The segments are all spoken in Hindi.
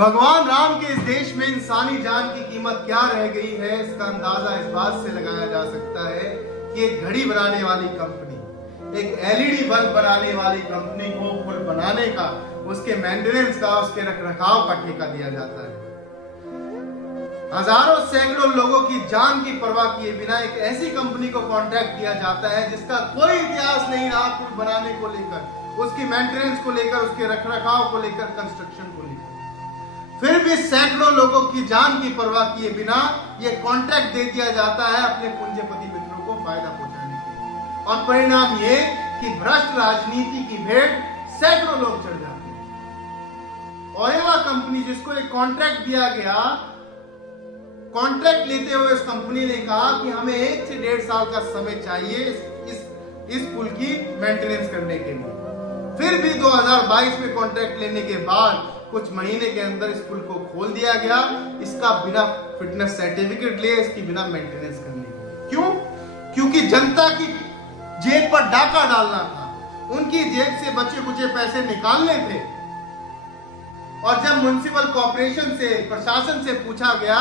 भगवान राम के इस देश में इंसानी जान की कीमत क्या रह गई है, इसका अंदाजा इस बात से लगाया जा सकता है कि एक घड़ी बनाने वाली कंपनी, एक एलईडी बल्ब बनाने वाली कंपनी को पुल बनाने का, उसके मेंटेनेंस का, उसके रखरखाव का ठेका दिया जाता है। हजारों सैकड़ों लोगों की जान की परवाह किए बिना एक ऐसी कंपनी को कॉन्ट्रैक्ट दिया जाता है जिसका कोई इतिहास नहीं रहा पुल बनाने को लेकर, उसकी मेंटेनेंस को लेकर, उसके रखरखाव को लेकर, कंस्ट्रक्शन को लेकर। फिर भी सैकड़ों लोगों की जान की परवाह किए बिना यह कॉन्ट्रैक्ट दे दिया जाता है अपने पूंजीपति मित्रों को फायदा पहुंचाने के लिए, और परिणाम ये कि भ्रष्ट राजनीति की भेंट सैकड़ों लोग चढ़ जाते हैं। ओरेवा कंपनी जिसको एक कॉन्ट्रैक्ट दिया गया, कॉन्ट्रैक्ट लेते हुए इस कंपनी ने कहा कि हमें 1 से 1.5 साल का समय चाहिए इस पुल की मेंटेनेंस करने के लिए। फिर भी 2022 में कॉन्ट्रैक्ट लेने के बाद कुछ महीने के अंदर इस पुल को खोल दिया गया, इसका बिना फिटनेस सर्टिफिकेट लिए, इसकी बिना मेंटेनेंस करने के। क्यों? क्योंकि जनता की जेब पर डाका डालना था, उनकी जेब से बचे कुचे पैसे निकालने थे। और जब म्युनिसिपल कॉर्पोरेशन से, प्रशासन से पूछा गया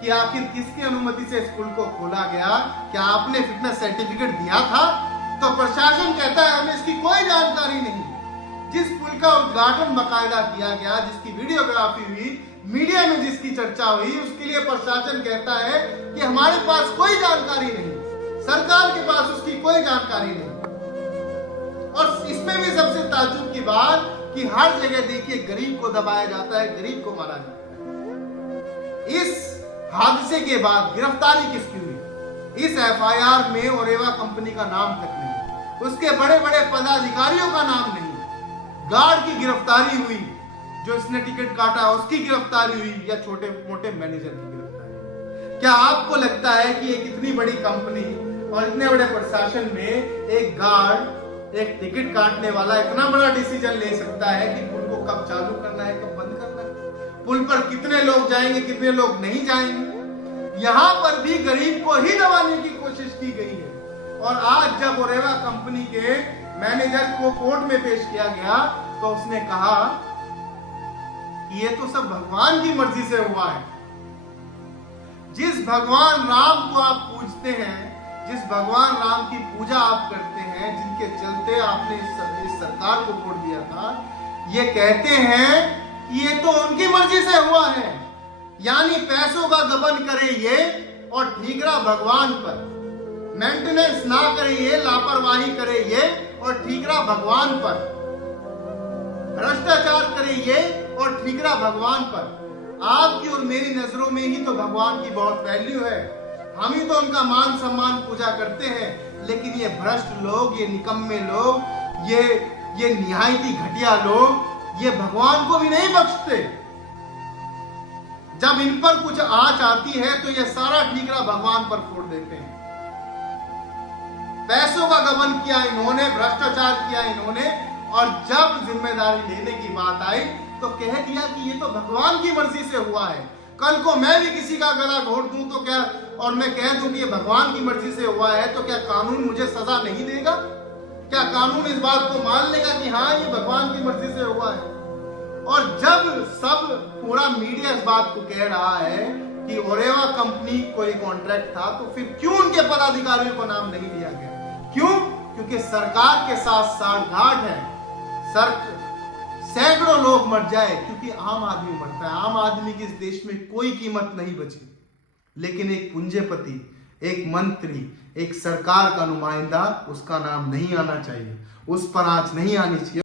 कि आखिर किसकी अनुमति से इस पुल को खोला गया, क्या आपने फिटनेस सर्टिफिकेट दिया था, तो प्रशासन कहता है हमें इसकी कोई जानकारी नहीं। जिस पुल का उद्घाटन बकायदा किया गया, जिसकी वीडियोग्राफी हुई, मीडिया में जिसकी चर्चा हुई, उसके लिए प्रशासन कहता है कि हमारे पास कोई जानकारी नहीं, सरकार के पास उसकी कोई जानकारी नहीं। और इसमें भी सबसे ताज्जुब की बात कि हर जगह देखिए गरीब को दबाया जाता है, गरीब को मारा जाता है। इस हादसे के बाद गिरफ्तारी किसकी हुई? इस एफआईआर में ओरेवा कंपनी का नाम तक नहीं, उसके बड़े बड़े पदाधिकारियों का नाम नहीं। गार्ड की गिरफ्तारी हुई, जो इसने टिकट काटा उसकी गिरफ्तारी हुई, या छोटे मोटे मैनेजर की गिरफ्तारी। क्या आपको लगता है कि एक इतनी बड़ी कंपनी और इतने बड़े प्रशासन में एक गार्ड, एक टिकट काटने वाला इतना बड़ा डिसीजन ले सकता है कि पुल को कब चालू करना है, कब बंद करना है, पुल पर कितने लोग जाएंगे, कितने लोग नहीं जाएंगे? यहां पर भी गरीब को ही दबाने की कोशिश की गई है। और आज जब ओरेवा कंपनी के मैनेजर को कोर्ट में पेश किया गया तो उसने कहा कि ये तो सब भगवान की मर्जी से हुआ है। जिस भगवान राम को आप पूजते हैं, जिस भगवान राम की पूजा आप करते हैं, जिनके चलते आपने इस सरकार को वोट दिया था, ये कहते हैं कि ये तो उनकी मर्जी से हुआ है। यानी पैसों का गबन करे ये और ठीकरा भगवान पर, मेंटेनेंस ना करे ये, लापरवाही करे ये और ठीकरा भगवान पर, भ्रष्टाचार करे ये और ठीकरा भगवान पर। आपकी और मेरी नजरों में ही तो भगवान की बहुत वैल्यू है, हम ही तो उनका मान सम्मान पूजा करते हैं। लेकिन ये भ्रष्ट लोग, ये निकम्मे लोग, ये निहायती घटिया लोग, ये भगवान को भी नहीं बख्शते। जब इन पर कुछ आंच आती है तो ये सारा ठीकरा भगवान पर फोड़ देते हैं। पैसों का गबन किया इन्होंने, भ्रष्टाचार किया इन्होंने, और जब जिम्मेदारी लेने की बात आई तो कह दिया कि ये तो भगवान की मर्जी से हुआ है। कल को मैं भी किसी का गला घोट दूं तो क्या, और मैं कह दूं कि ये भगवान की मर्जी से हुआ है, तो क्या कानून मुझे सजा नहीं देगा? क्या कानून इस बात को मान लेगा कि हाँ ये भगवान की मर्जी से हुआ है? और जब सब पूरा मीडिया इस बात को कह रहा है कि ओरेवा कंपनी कोई कॉन्ट्रैक्ट था, तो फिर क्यों उनके पदाधिकारियों को नाम नहीं लिया गया? क्यों? क्योंकि सरकार के साथ सांठगांठ है। सैकड़ों लोग मर जाए क्योंकि आम आदमी मरता है। आम आदमी की इस देश में कोई कीमत नहीं बची, लेकिन एक पूंजीपति, एक मंत्री, एक सरकार का नुमाइंदा, उसका नाम नहीं आना चाहिए, उस पर आंच नहीं आनी चाहिए।